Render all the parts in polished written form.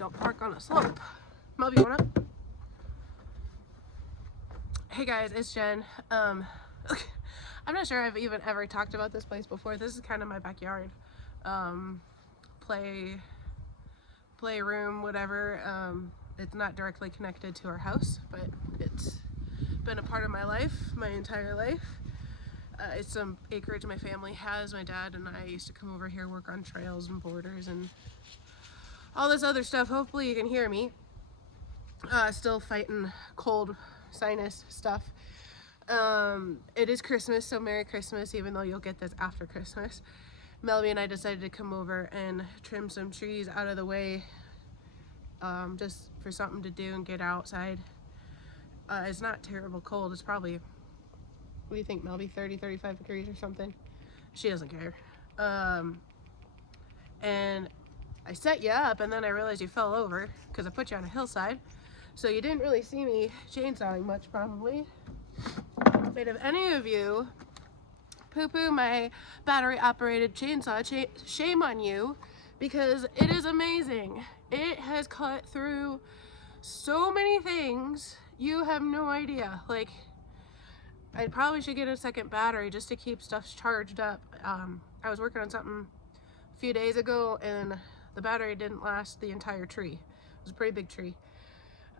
Don't park on a slope. Melby, you want up? Hey guys, it's Jen. Okay. I'm not sure I've even ever talked about this place before. This is kind of my backyard. Playroom, whatever. It's not directly connected to our house, but it's been a part of my life, my entire life. It's some acreage my family has. My dad and I used to come over here, work on trails and borders and all this other stuff. Hopefully you can hear me. Still fighting cold sinus stuff. It is Christmas, so Merry Christmas, even though you'll get this after Christmas. Melby and I decided to come over and trim some trees out of the way, just for something to do and get outside. It's not terrible cold. It's probably, what do you think, Melby, 30, 35 degrees or something? She doesn't care. And I set you up and then I realized you fell over because I put you on a hillside. So you didn't really see me chainsawing much probably. But if any of you poo-poo my battery operated chainsaw, shame on you, because it is amazing. It has cut through so many things, you have no idea. Like, I probably should get a second battery just to keep stuff charged up. I was working on something a few days ago and the battery didn't last the entire tree. It was a pretty big tree.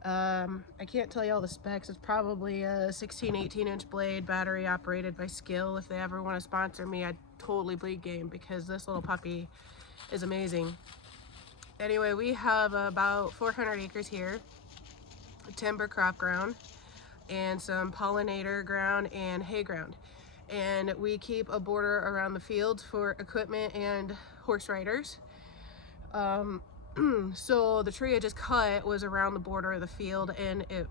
I can't tell you all the specs. It's probably a 16-18 inch blade, battery operated by Skill. If they ever want to sponsor me, I'd totally bleed game because this little puppy is amazing. Anyway, we have about 400 acres here, timber crop ground, and some pollinator ground and hay ground. And we keep a border around the fields for equipment and horse riders. So the tree I just cut was around the border of the field and it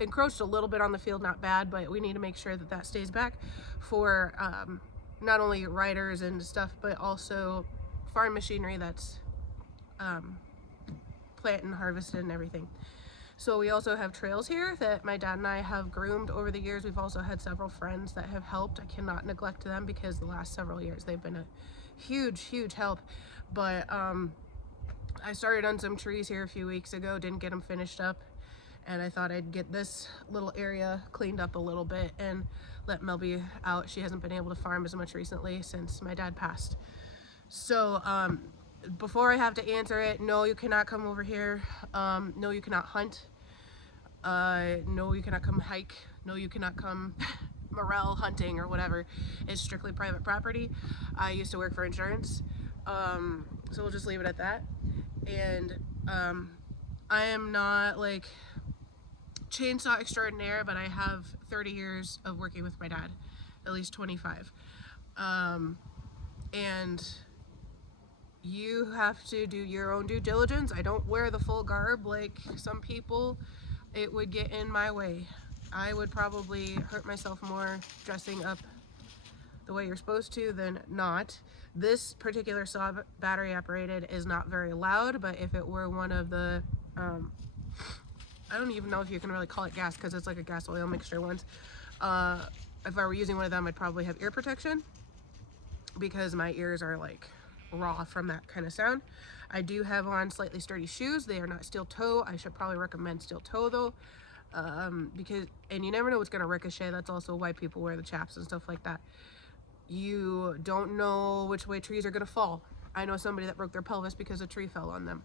encroached a little bit on the field, not bad, but we need to make sure that that stays back for not only riders and stuff, but also farm machinery that's planted and harvested and everything. So we also have trails here that my dad and I have groomed over the years. We've also had several friends that have helped. I cannot neglect them because the last several years they've been a huge help. But I started on some trees here a few weeks ago, didn't get them finished up, and I thought I'd get this little area cleaned up a little bit and let Melby out. She hasn't been able to farm as much recently since my dad passed. So before I have to answer it, no, you cannot come over here. No, you cannot hunt. No, you cannot come hike. No, you cannot come morel hunting or whatever. It's strictly private property. I used to work for insurance, so we'll just leave it at that. And I am not like chainsaw extraordinaire, but I have 30 years of working with my dad, at least 25. And you have to do your own due diligence. I don't wear the full garb like some people. It would get in my way. I would probably hurt myself more dressing up the way you're supposed to than not. This particular saw, battery operated, is not very loud, but if it were one of the, I don't even know if you can really call it gas because it's like a gas oil mixture ones. If I were using one of them, I'd probably have ear protection because my ears are like raw from that kind of sound. I do have on slightly sturdy shoes. They are not steel toe. I should probably recommend steel toe though, because, and you never know what's gonna ricochet. That's also why people wear the chaps and stuff like that. You don't know which way trees are gonna fall. I know somebody that broke their pelvis because a tree fell on them.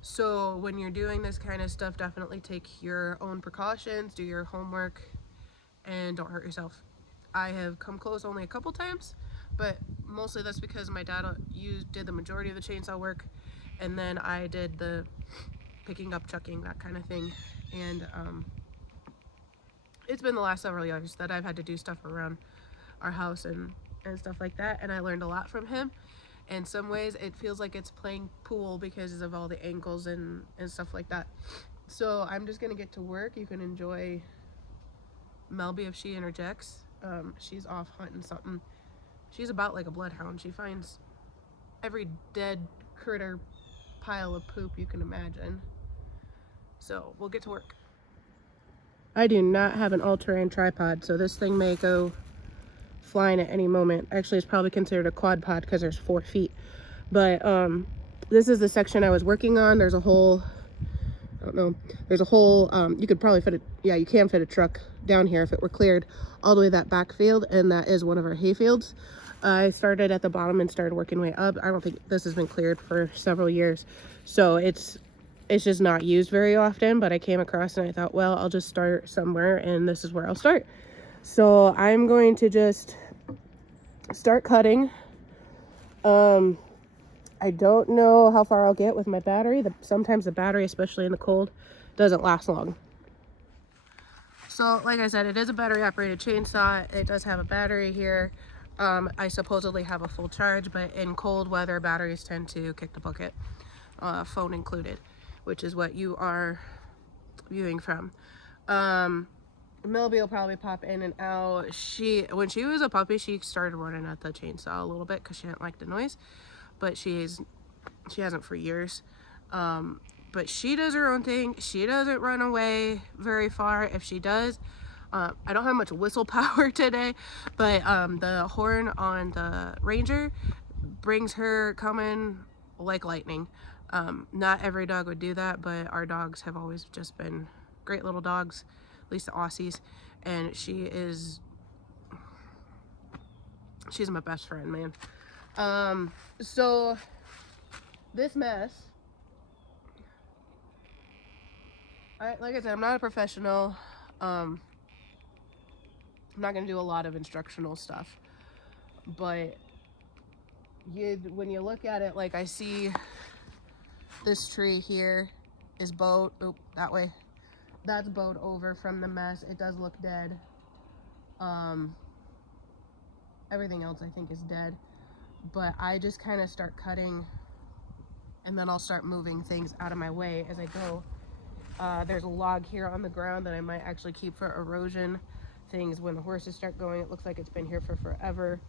So when you're doing this kind of stuff, definitely take your own precautions, do your homework, and don't hurt yourself. I have come close only a couple times, but mostly that's because my dad did the majority of the chainsaw work, and then I did the picking up, chucking, that kind of thing. And it's been the last several years that I've had to do stuff around our house and stuff like that, and I learned a lot from him. In some ways it feels like it's playing pool because of all the angles and stuff like that. So I'm just gonna get to work. You can enjoy Melby if she interjects. She's off hunting something. She's about like a bloodhound. She finds every dead critter pile of poop you can imagine. So we'll get to work. I do not have an all-terrain tripod, so this thing may go flying at any moment. Actually, it's probably considered a quad pod because there's 4 feet. But this is the section I was working on. There's a whole, I don't know, there's a whole, you could probably fit it, yeah, you can fit a truck down here if it were cleared, all the way that back field, and that is one of our hay fields. I started at the bottom and started working way up. I don't think this has been cleared for several years, so it's just not used very often, but I came across and I thought, well, I'll just start somewhere, and this is where I'll start. So I'm going to just start cutting. I don't know how far I'll get with my battery. Sometimes the battery, especially in the cold, doesn't last long. So like I said, it is a battery operated chainsaw. It does have a battery here. I supposedly have a full charge, but in cold weather, batteries tend to kick the bucket, phone included, which is what you are viewing from. Melby will probably pop in and out. When she was a puppy, she started running at the chainsaw a little bit because she didn't like the noise, but she hasn't for years. But she does her own thing. She doesn't run away very far. If she does, I don't have much whistle power today, but the horn on the Ranger brings her coming like lightning. Not every dog would do that, but our dogs have always just been great little dogs, at least the Aussies, and she's my best friend, man. So this mess, like I said, I'm not a professional. I'm not gonna do a lot of instructional stuff, but when you look at it, like I see this tree here is bowed, oh, that way. That's bowed over from the mess. It does look dead. Everything else I think is dead, but I just kind of start cutting, and then I'll start moving things out of my way as I go. There's a log here on the ground that I might actually keep for erosion things when the horses start going. It looks like it's been here for forever.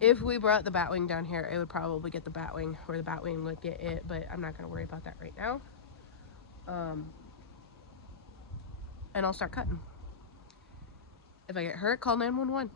If we brought the batwing down here, it would probably get the batwing, or the batwing would get it, but I'm not going to worry about that right now. And I'll start cutting. If I get hurt, call 911.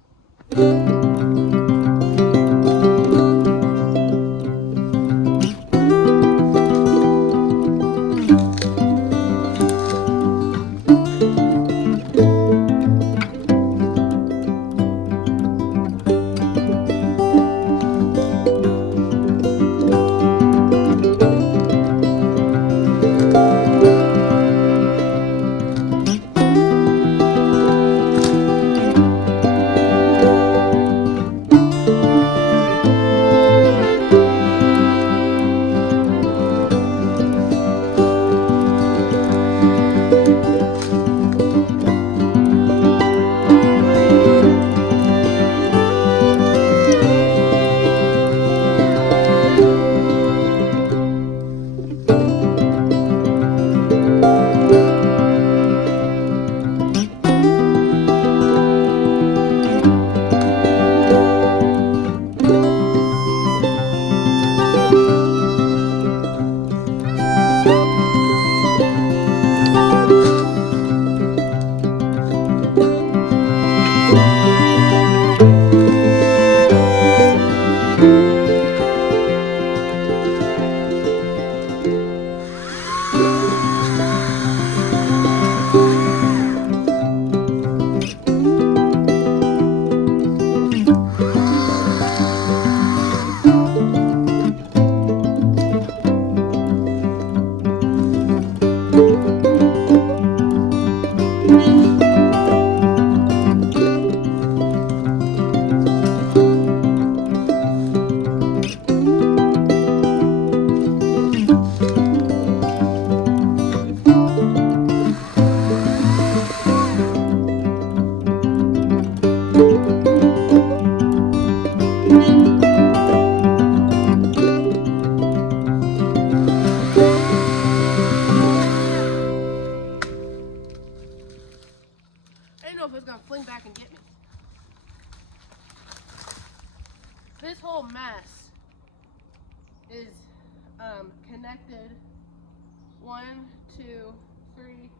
1, 2, 3,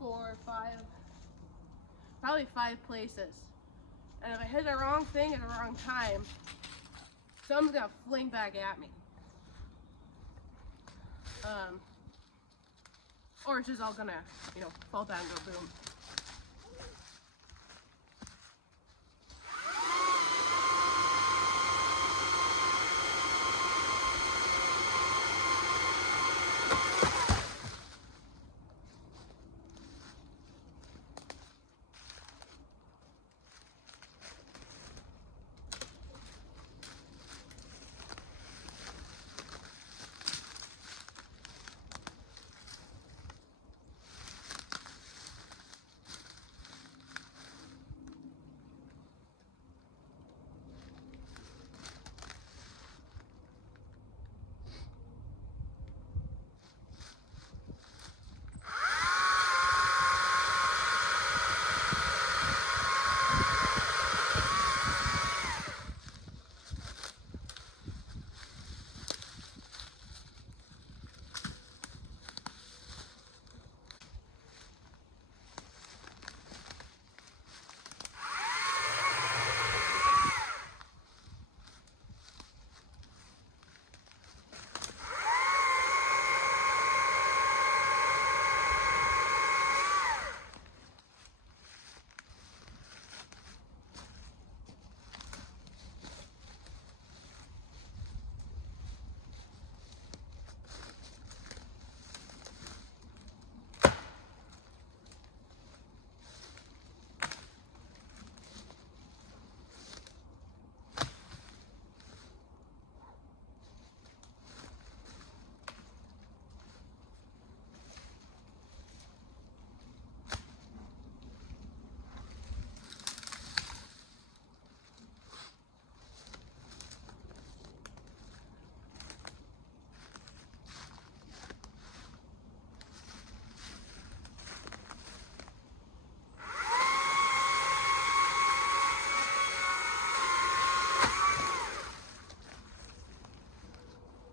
4, 5, probably 5 places. And if I hit the wrong thing at the wrong time, something's gonna fling back at me. Or it's just all gonna, fall down and go boom.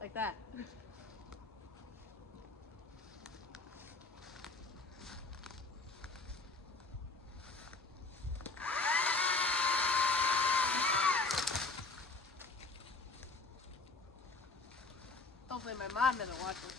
Like that. Hopefully my mom doesn't watch this.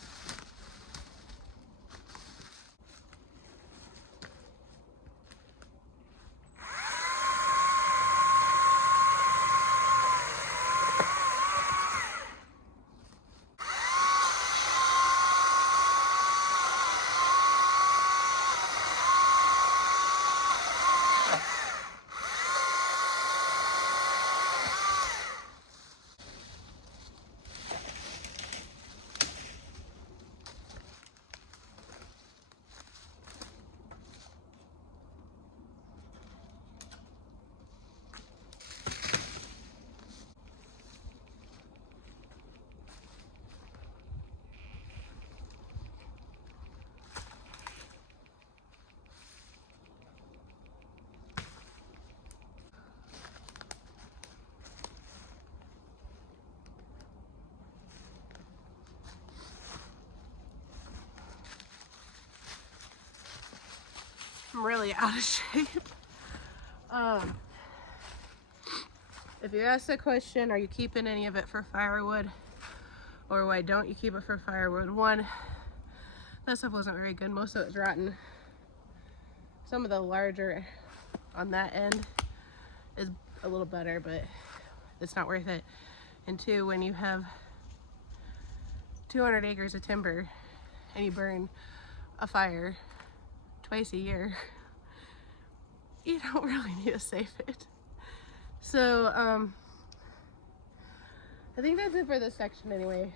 I'm really out of shape. If you ask the question, are you keeping any of it for firewood? Or why don't you keep it for firewood? One, that stuff wasn't very good. Most of it was rotten. Some of the larger on that end is a little better, but it's not worth it. And two, when you have 200 acres of timber and you burn a fire twice a year, you don't really need to save it. So I think that's it for this section anyway.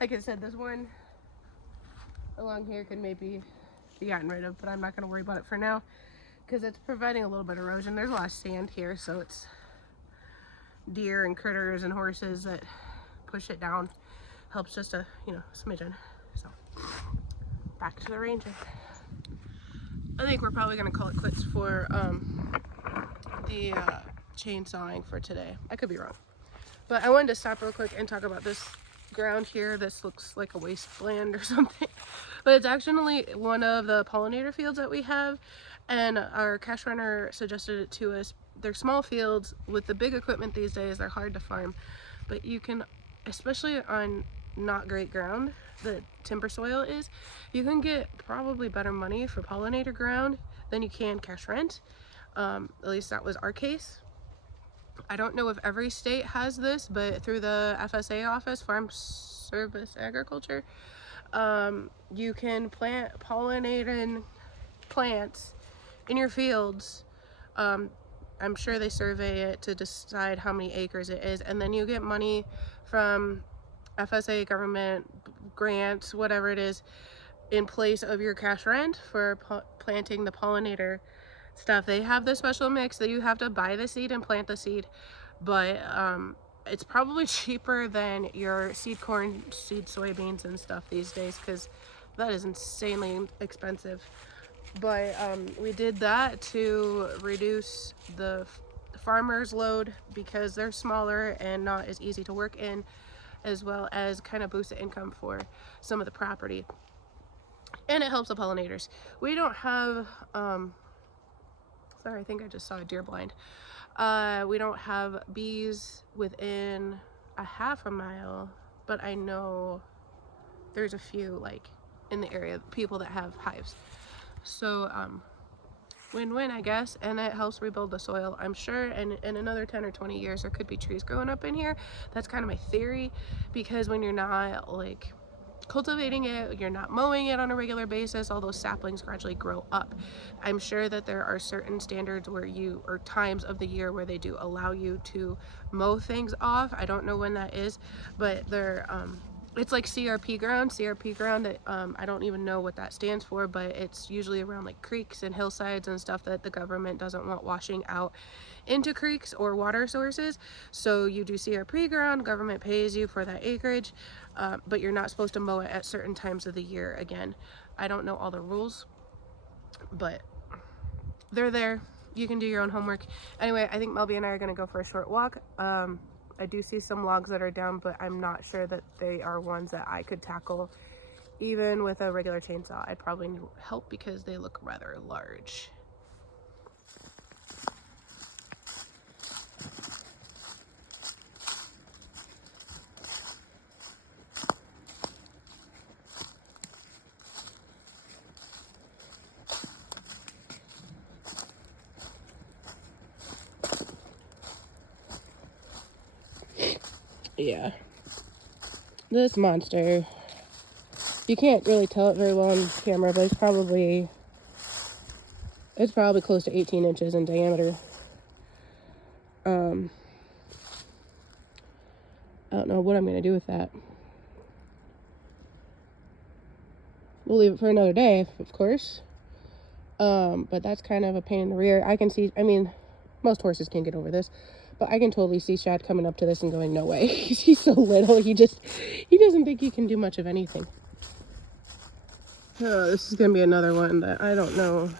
Like I said, this one along here could maybe be gotten rid of, but I'm not going to worry about it for now because it's providing a little bit of erosion. There's a lot of sand here, so it's deer and critters and horses that push it down. Helps just a, smidgen. So back to the ranger. I think we're probably going to call it quits for the chainsawing for today. I could be wrong. But I wanted to stop real quick and talk about this ground here. This looks like a wasteland or something, but it's actually one of the pollinator fields that we have, and our cash runner suggested it to us. They're small fields. With the big equipment these days, they're hard to farm, but you can, especially on not great ground, the timber soil is, you can get probably better money for pollinator ground than you can cash rent. At least that was our case. I don't know if every state has this, but through the FSA office, Farm Service Agriculture, you can plant pollinating plants in your fields. I'm sure they survey it to decide how many acres it is, and then you get money from FSA, government grants, whatever it is, in place of your cash rent for planting the pollinator stuff. They have this special mix that you have to buy the seed and plant the seed, but it's probably cheaper than your seed corn, seed soybeans and stuff these days, because that is insanely expensive. But we did that to reduce the farmer's load because they're smaller and not as easy to work in, as well as kind of boost the income for some of the property. And it helps the pollinators. We don't have, sorry, I think I just saw a deer blind. We don't have bees within a half a mile, but I know there's a few like in the area, people that have hives. So win-win, I guess, and it helps rebuild the soil, I'm sure. And in another 10 or 20 years there could be trees growing up in here. That's kind of my theory, because when you're not like cultivating it, you're not mowing it on a regular basis, all those saplings gradually grow up. I'm sure that there are certain standards where you, or times of the year where they do allow you to mow things off. I don't know when that is, but they're it's like CRP ground that I don't even know what that stands for, but it's usually around like creeks and hillsides and stuff that the government doesn't want washing out into creeks or water sources. So you do CRP ground, government pays you for that acreage, but you're not supposed to mow it at certain times of the year. Again, I don't know all the rules, but they're there. You can do your own homework. Anyway, I think Melby and I are gonna go for a short walk. I do see some logs that are down, but I'm not sure that they are ones that I could tackle even with a regular chainsaw. I'd probably need help because they look rather large. Yeah, this monster, you can't really tell it very well on camera, but it's probably close to 18 inches in diameter. I don't know what I'm gonna do with that. We'll leave it for another day, of course. But that's kind of a pain in the rear. I can see, I mean, most horses can't get over this, but I can totally see Shad coming up to this and going, no way. He's so little, he doesn't think he can do much of anything. Oh, this is gonna be another one that I don't know.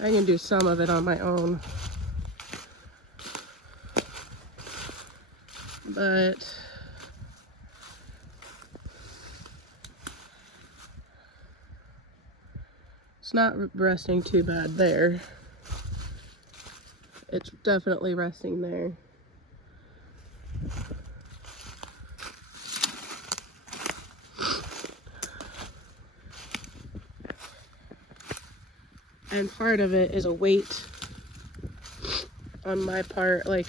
I can do some of it on my own, but it's not resting too bad there. It's definitely resting there. And part of it is a weight on my part. Like,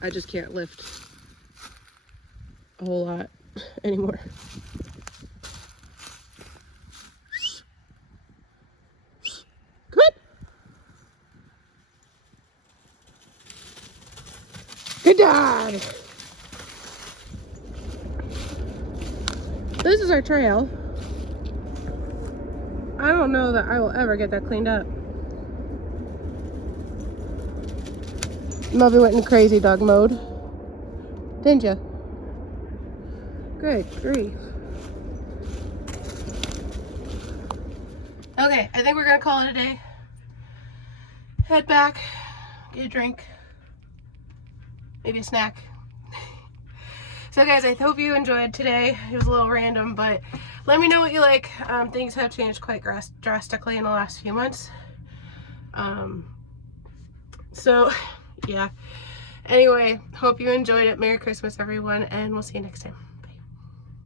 I just can't lift a whole lot anymore. Come on. Good dog. This is our trail. I don't know that I will ever get that cleaned up. Melby went in crazy dog mode. Didn't you? Good grief. Okay, I think we're gonna call it a day. Head back, get a drink, maybe a snack. So guys, I hope you enjoyed today. It was a little random, but let me know what you like. Things have changed quite drastically in the last few months. So yeah. Anyway, hope you enjoyed it. Merry Christmas, everyone, and we'll see you next time.